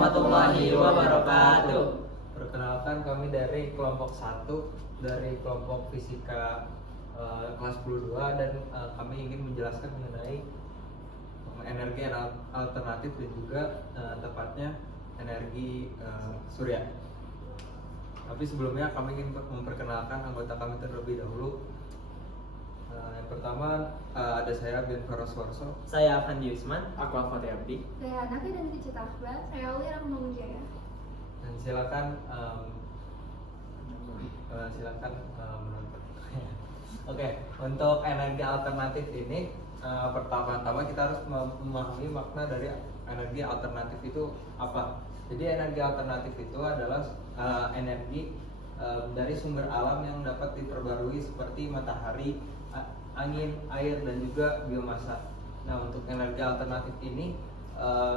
warahmatullahi wabarakatuh. Perkenalkan, kami dari kelompok 1 dari kelompok fisika kelas 10 2 dan kami ingin menjelaskan mengenai energi alternatif dan juga tepatnya energi surya. Tapi sebelumnya kami ingin memperkenalkan anggota kami terlebih dahulu. Yang pertama ada saya Ben Faroswarso. Saya Afandi Usman. Aku Alfati Abdi. Saya Nafi dan Kicita Akbar. Saya Aulia Rahmanujaya. Dan silakan menonton. Oke, untuk energi alternatif ini pertama-tama kita harus memahami makna dari energi alternatif itu apa. Jadi energi alternatif itu adalah energi dari sumber alam yang dapat diperbarui seperti matahari, angin, air, dan juga biomasa. Nah, untuk energi alternatif ini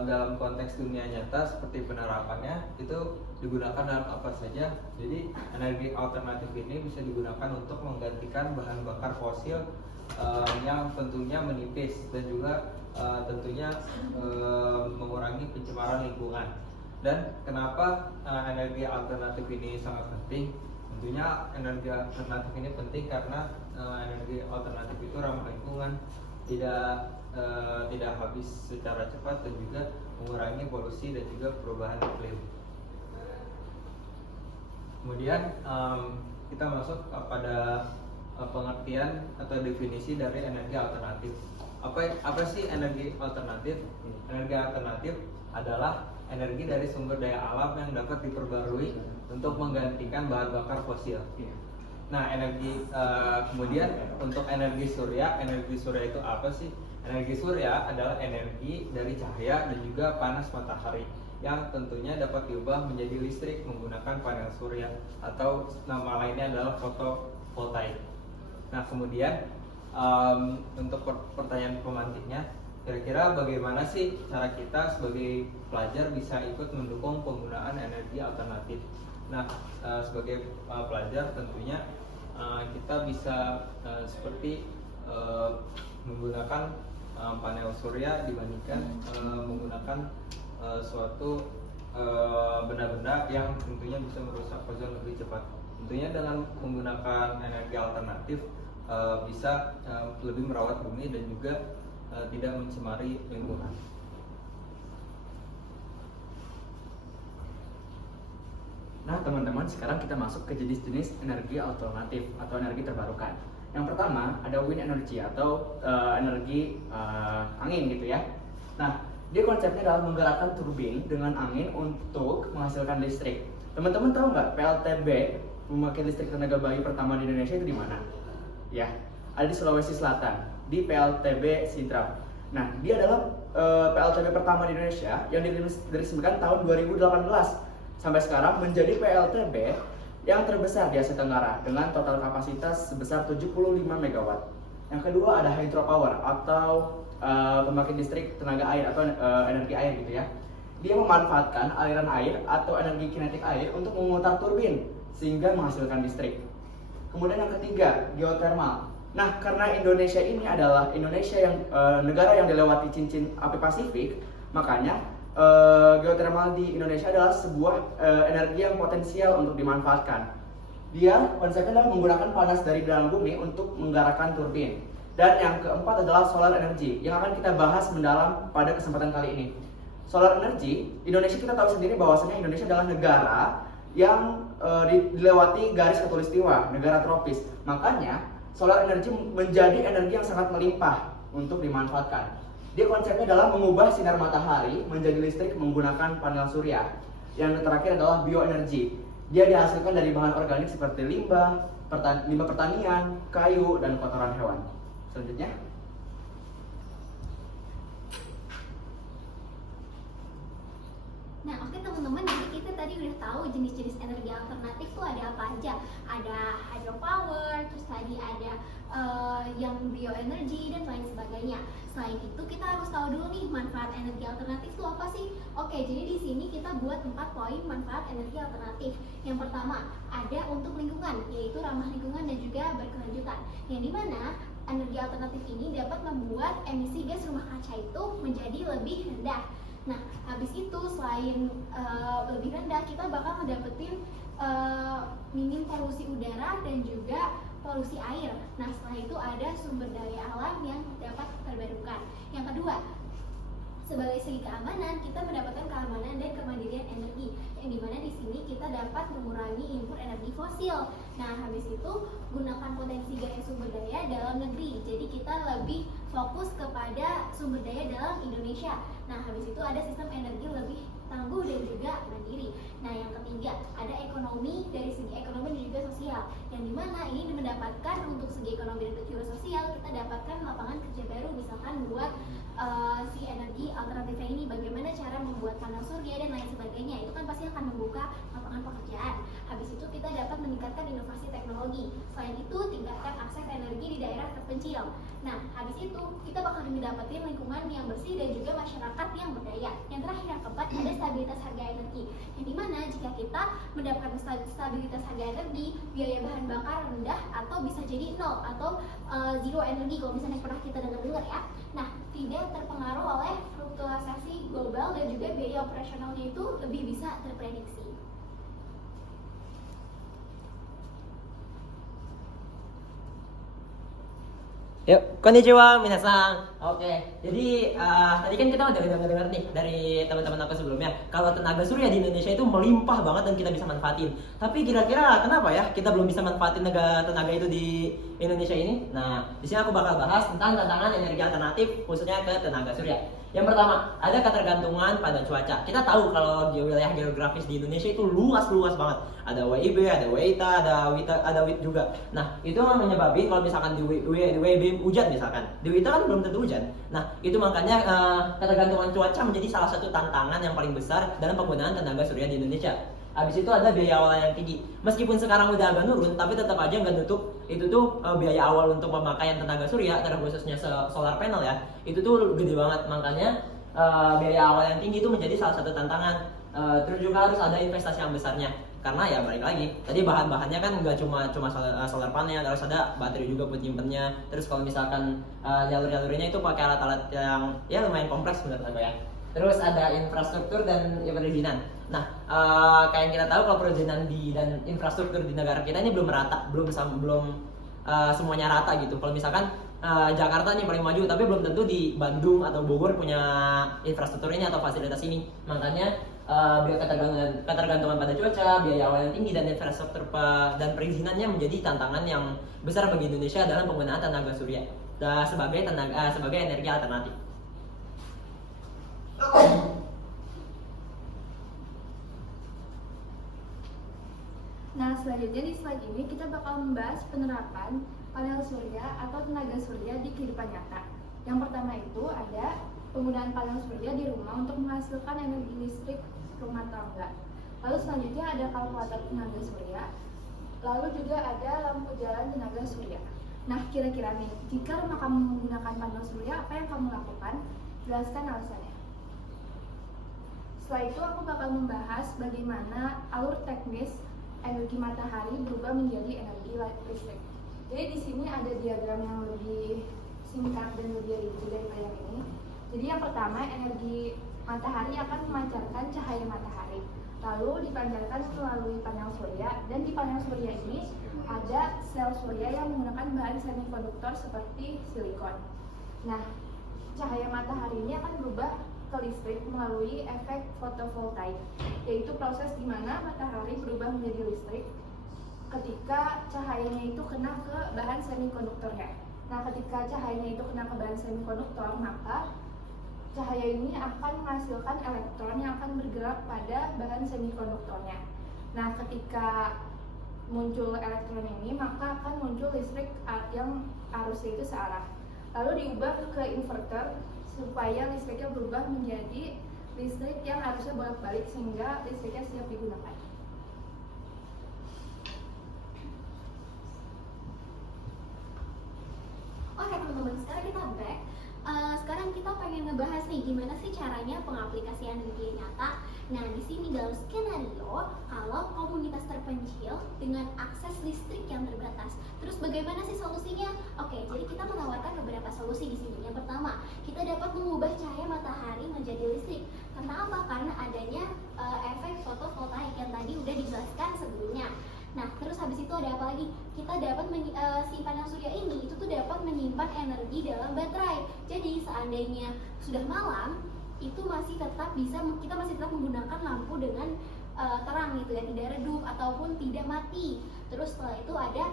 dalam konteks dunia nyata seperti penerapannya itu digunakan dalam apa saja. Jadi energi alternatif ini bisa digunakan untuk menggantikan bahan bakar fosil yang tentunya menipis dan juga tentunya mengurangi pencemaran lingkungan. Dan kenapa energi alternatif ini sangat penting? Tentunya energi alternatif ini penting karena energi alternatif itu ramah lingkungan, tidak habis secara cepat dan juga mengurangi polusi dan juga perubahan iklim. Kemudian kita masuk kepada pengertian atau definisi dari energi alternatif. Apa sih energi alternatif? Energi alternatif adalah energi dari sumber daya alam yang dapat diperbarui untuk menggantikan bahan bakar fosil. Nah, kemudian untuk energi surya itu apa sih? Energi surya adalah energi dari cahaya dan juga panas matahari yang tentunya dapat diubah menjadi listrik menggunakan panel surya atau nama lainnya adalah fotovoltaik. Nah, kemudian untuk pertanyaan pemantiknya, kira-kira bagaimana sih cara kita sebagai pelajar bisa ikut mendukung penggunaan energi alternatif? Nah, sebagai pelajar tentunya kita bisa seperti menggunakan panel surya dibandingkan menggunakan suatu benda-benda yang tentunya bisa merusak ozon lebih cepat. Tentunya dengan menggunakan energi alternatif bisa lebih merawat bumi dan juga tidak mencemari lingkungan. Nah, teman-teman, sekarang kita masuk ke jenis-jenis energi alternatif atau energi terbarukan. Yang pertama ada wind energy atau energi angin gitu ya. Nah, dia konsepnya adalah menggerakkan turbin dengan angin untuk menghasilkan listrik. Teman-teman tahu nggak PLTB, pembangkit listrik tenaga bayu pertama di Indonesia itu di mana? Ya, ada di Sulawesi Selatan, di PLTB Sidrap. Nah, dia adalah PLTB pertama di Indonesia yang diresmikan tahun 2018 sampai sekarang menjadi PLTB yang terbesar di Asia Tenggara dengan total kapasitas sebesar 75 MW. Yang kedua ada hydropower atau pembangkit listrik tenaga air atau energi air gitu ya. Dia memanfaatkan aliran air atau energi kinetik air untuk memutar turbin sehingga menghasilkan listrik. Kemudian yang ketiga, geothermal. Nah, karena Indonesia ini adalah negara yang dilewati cincin api Pasifik, makanya geothermal di Indonesia adalah sebuah energi yang potensial untuk dimanfaatkan. Dia konsepnya adalah menggunakan panas dari dalam bumi untuk menggerakkan turbin. Dan yang keempat adalah solar energy yang akan kita bahas mendalam pada kesempatan kali ini. Solar energy, Indonesia kita tahu sendiri bahwasanya Indonesia adalah negara yang dilewati garis khatulistiwa, negara tropis. Makanya solar energy menjadi energi yang sangat melimpah untuk dimanfaatkan. Dia konsepnya adalah mengubah sinar matahari menjadi listrik menggunakan panel surya. Yang terakhir adalah bioenergi. Dia dihasilkan dari bahan organik seperti limbah pertanian, kayu, dan kotoran hewan. Selanjutnya. Nah, oke teman-teman, jadi kita tadi udah tahu jenis-jenis energi alternatif tuh ada apa aja. Ada hydropower, terus tadi ada yang bioenergi dan lain sebagainya. Selain itu kita harus tahu dulu nih manfaat energi alternatif itu apa sih? Oke, jadi di sini kita buat 4 poin manfaat energi alternatif. Yang pertama, ada untuk lingkungan, yaitu ramah lingkungan dan juga berkelanjutan. Yang dimana energi alternatif ini dapat membuat emisi gas rumah kaca itu menjadi lebih rendah. Nah, habis itu selain lebih rendah, kita bakal ngedapetin minim polusi udara dan juga polusi air. Nah, setelah itu ada sumber daya alam yang dapat terbarukan. Yang kedua, sebagai segi keamanan, kita mendapatkan keamanan dan kemandirian energi, yang dimana di sini kita dapat mengurangi impor energi fosil. Nah, habis itu gunakan potensi gaya sumber daya dalam negeri. Jadi kita lebih fokus kepada sumber daya dalam Indonesia. Nah, habis itu ada sistem energi lebih tangguh dan juga mandiri. Nah, yang ketiga ada ekonomi, dari segi ekonomi dan juga sosial, yang dimana ini mendapatkan untuk segi ekonomi dan juga sosial kita dapatkan lapangan kerja baru, misalkan buat si energi alternatifnya ini, bagaimana cara membuat panel surya dan lain sebagainya. Itu kan pasti akan membuka lapangan pekerjaan. Habis itu kita dapat meningkatkan inovasi teknologi. Selain itu tingkatkan akses energi di daerah terpencil. Nah, habis itu kita bakal mendapatkan lingkungan yang bersih dan juga masyarakat yang berdaya. Yang terakhir, yang keempat, ada stabilitas harga energi, yang dimana jika kita mendapatkan stabilitas harga energi, biaya bahan bakar rendah atau bisa jadi nol atau zero energi kalau misalnya pernah kita dengar ya. Nah, tidak terpengaruh oleh fluktuasi global dan juga biaya operasionalnya itu lebih bisa terprediksi. Yuk, konnichiwa minasan. Oke, jadi tadi kan kita udah dengar nih dari teman-teman aku sebelumnya kalau tenaga surya di Indonesia itu melimpah banget dan kita bisa manfaatin. Tapi kira-kira kenapa ya kita belum bisa manfaatin tenaga itu di Indonesia ini? Nah, di sini aku bakal bahas tentang tantangan energi alternatif khususnya ke tenaga surya. Yang pertama, ada ketergantungan pada cuaca. Kita tahu kalau di wilayah geografis di Indonesia itu luas-luas banget. Ada WIB, ada WITA, ada WIT juga. Nah, itu menyebabkan kalau misalkan di WIB hujan misalkan, di WITA kan belum tentu hujan. Nah, itu makanya ketergantungan cuaca menjadi salah satu tantangan yang paling besar dalam penggunaan tenaga surya di Indonesia. Habis itu ada biaya awal yang tinggi. Meskipun sekarang udah agak nurun, tapi tetap aja nggak nutup itu tuh biaya awal untuk pemakaian tenaga surya, khususnya solar panel ya. Itu tuh gede banget. Makanya biaya awal yang tinggi itu menjadi salah satu tantangan. Terus juga harus ada investasi yang besarnya. Karena ya balik lagi, tadi bahan-bahannya kan nggak cuma solar panel, harus ada baterai juga buat nyimpennya. Terus kalau misalkan jalur-jalurnya itu pakai alat-alat yang ya lumayan kompleks menurut aku ya. Terus ada infrastruktur dan perizinan. Nah, kayak yang kita tahu kalau perizinan dan infrastruktur di negara kita ini belum merata, belum semuanya rata gitu. Kalau misalkan Jakarta nih paling maju, tapi belum tentu di Bandung atau Bogor punya infrastruktur ini atau fasilitas ini. Makanya ketergantungan pada cuaca, biaya awal yang tinggi dan infrastruktur dan perizinannya menjadi tantangan yang besar bagi Indonesia dalam penggunaan tenaga surya sebagai energi alternatif. Nah, selanjutnya di slide ini kita bakal membahas penerapan panel surya atau tenaga surya di kehidupan nyata. Yang pertama itu ada penggunaan panel surya di rumah untuk menghasilkan energi listrik rumah tangga. Lalu selanjutnya ada kalkulator tenaga surya. Lalu juga ada lampu jalan tenaga surya. Nah, kira-kira nih, jika rumah kamu menggunakan panel surya, apa yang kamu lakukan? Jelaskan alasannya. Setelah itu aku bakal membahas bagaimana alur teknis energi matahari berubah menjadi energi listrik. Jadi di sini ada diagram yang lebih singkat dan lebih rinci daripada yang ini. Jadi yang pertama, energi matahari akan memancarkan cahaya matahari, lalu dipancarkan melalui panel surya, dan di panel surya ini ada sel surya yang menggunakan bahan semikonduktor seperti silikon. Nah, cahaya matahari ini akan berubah ke listrik melalui efek fotovoltaik, yaitu proses di mana matahari berubah menjadi listrik ketika cahayanya itu kena ke bahan semikonduktornya. Nah, ketika cahayanya itu kena ke bahan semikonduktor, maka cahaya ini akan menghasilkan elektron yang akan bergerak pada bahan semikonduktornya. Nah, ketika muncul elektron ini, maka akan muncul listrik yang arusnya itu searah. Lalu diubah ke inverter supaya listriknya berubah menjadi listrik yang harusnya bolak-balik sehingga listriknya siap digunakan. Oke teman-teman, sekarang kita back. Sekarang kita pengen ngebahas nih gimana sih caranya pengaplikasian energi nyata Nah, di sini dalam skenario kalau komunitas terpencil dengan akses listrik yang terbatas. Terus bagaimana sih solusinya? Oke, jadi kita menawarkan beberapa solusi di sini. Yang pertama, kita dapat mengubah cahaya matahari menjadi listrik. Karena apa? Karena adanya efek fotovoltaik yang tadi udah dijelaskan sebelumnya. Nah, terus habis itu ada apa lagi? Kita dapat si panel surya ini itu tuh dapat menyimpan energi dalam baterai. Jadi seandainya sudah malam, itu masih tetap kita masih tetap menggunakan lampu dengan terang gitu ya, tidak redup ataupun tidak mati. Terus setelah itu ada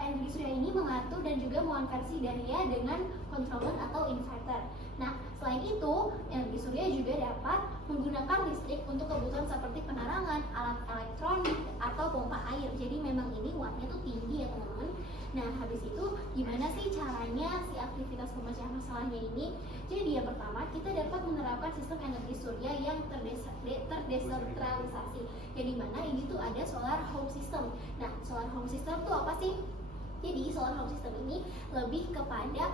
energi surya ini mengatur dan juga mengonversi daya dengan controller atau inverter. Nah, selain itu, energi surya juga dapat menggunakan listrik untuk kebutuhan seperti penerangan, alat elektronik, atau pompa air. Jadi memang ini wattnya tuh tinggi ya teman-teman. Nah, habis itu gimana sih caranya si aktivitas pemecahan masalahnya ini? Jadi yang pertama, kita dapat menerapkan sistem energi surya yang terdesentralisasi. Yang dimana ini tuh ada solar home system. Nah, solar home system tuh apa sih? Jadi solar home system ini lebih kepada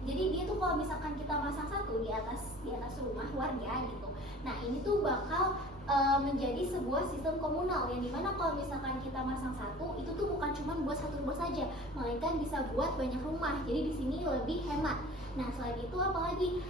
jadi dia tuh kalau misalkan kita masang satu di atas rumah warga gitu. Nah, ini tuh bakal menjadi sebuah sistem komunal yang dimana kalau misalkan kita masang satu itu tuh bukan cuma buat satu rumah saja, melainkan bisa buat banyak rumah. Jadi di sini lebih hemat. Nah, selain itu apalagi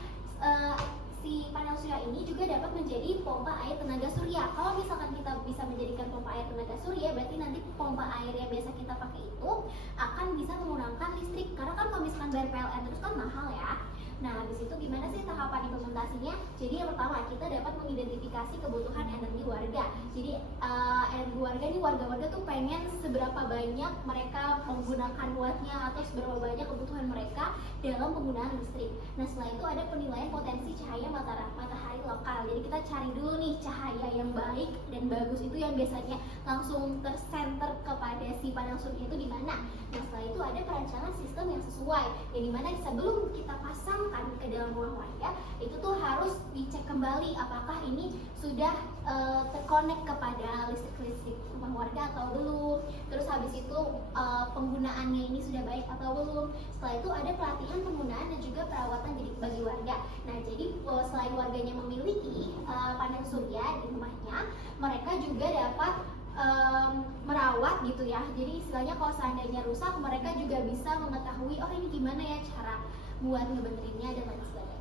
si panel surya ini juga dapat menjadi pompa air tenaga surya. Kalau misalkan kita bisa menjadikan pompa air tenaga surya, berarti nanti pompa air yang biasa kita pakai itu akan bisa menggunakan listrik. Karena kan kalau misalkan bayar PLN terus kan mahal ya. Nah, habis itu gimana sih tahapan implementasinya? Jadi yang pertama, kita dapat mengidentifikasi kebutuhan energi warga. Jadi energi warga ini, warga-warga tuh pengen seberapa banyak mereka menggunakan wattnya atau seberapa banyak kebutuhan mereka dalam penggunaan listrik. Nah, setelah itu ada penilaian potensi cahaya matahari lokal. Jadi kita cari dulu nih cahaya yang baik dan bagus itu yang biasanya langsung tersenter kepada si panel surya itu di mana. Nah, setelah itu ada perancangan sistem yang sesuai. Yang dimana sebelum kita pasang ke dalam rumah warga itu tuh harus dicek kembali apakah ini sudah terkonek kepada listrik rumah warga atau belum. Terus habis itu penggunaannya ini sudah baik atau belum. Setelah itu ada pelatihan penggunaan dan juga perawatan bagi warga. Nah, jadi selain warganya memiliki panel surya di rumahnya, mereka juga dapat merawat gitu ya. Jadi istilahnya kalau seandainya rusak, mereka juga bisa mengetahui oh ini gimana ya cara buat ngebenerinnya dan lain sebagainya.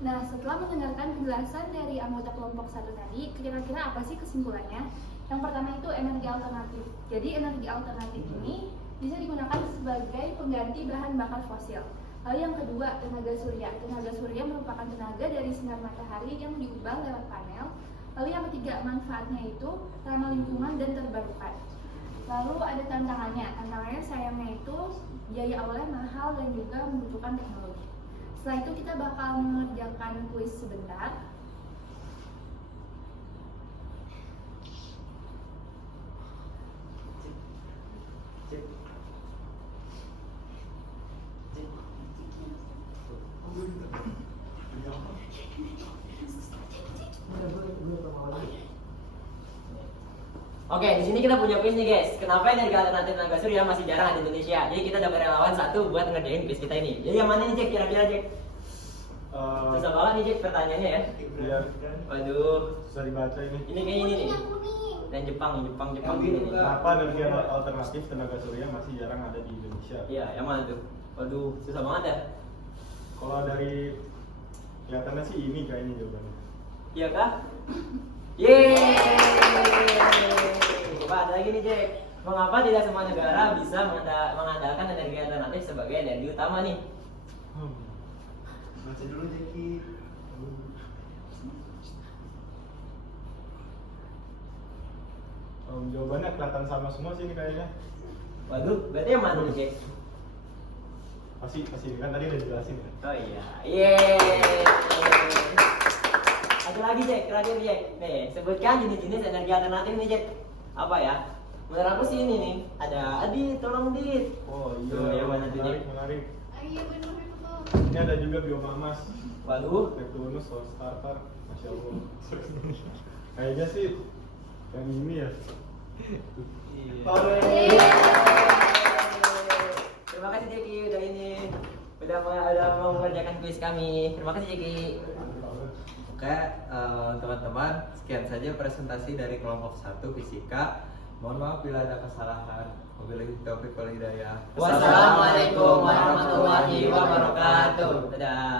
Nah, setelah mendengarkan penjelasan dari anggota kelompok 1 tadi, kira-kira apa sih kesimpulannya? Yang pertama itu energi alternatif. Jadi energi alternatif ini bisa digunakan sebagai pengganti bahan bakar fosil. Lalu yang kedua, tenaga surya. Tenaga surya merupakan tenaga dari sinar matahari yang diubah lewat panel. Lalu yang ketiga, manfaatnya itu ramah lingkungan dan terbarukan. Lalu ada tantangannya. Tantangannya sayangnya itu biaya awalnya mahal dan juga membutuhkan teknologi. Setelah itu kita bakal mengerjakan kuis sebentar. Oke, di sini kita punya quiz nih guys. Kenapa energi alternatif tenaga surya masih jarang ada di Indonesia? Jadi kita dapat relawan satu buat ngerjain quiz kita ini. Jadi yang mana nih Jack? Kira-kira Jack? Susah banget nih Jack pertanyaannya ya. Iya. Waduh. Susah dibaca ini. Ini kayaknya ini nih. Yang kuning. Dan Jepang Yang gini biru nih. enggak. Kenapa energi alternatif tenaga surya masih jarang ada di Indonesia? Iya, yang mana tuh? Waduh, susah banget ya. Kalau dari kelihatannya sih ini kayaknya jawabannya. Iya kah? Yeay. Coba ada lagi nih Jack. Mengapa tidak semua negara bisa mengandalkan energi alternatif sebagai energi utama nih? Baca dulu Jeki. Jawabannya kelihatan sama semua sih ini kayaknya. Waduh, berarti yang mana nih Jack? Pasti ini kan tadi udah jelasin kan. Oh iya, yeay. Ada lagi Jack, terakhir Jack. Nih, sebutkan jenis-jenis energi alternatif nih Jack. Apa ya? Menurut aku sih ini nih, ada Adit, tolong Dit. Oh iya. Tuh, yang mana tuh Jack? menarik. Iya benar itu. Ini ada juga biomamas, Waduh. Neptunus, solar starter, masya Allah. Kayaknya sih yang ini ya. Hore. Terima kasih Jeki udah ini. Udah mau mengerjakan kuis kami. Terima kasih Jeki. Oke, teman-teman, sekian saja presentasi dari kelompok 1 fisika. Mohon maaf bila ada kesalahan. Wabillahi taufiq wal hidayah. Wassalamualaikum warahmatullahi wabarakatuh. Dadah.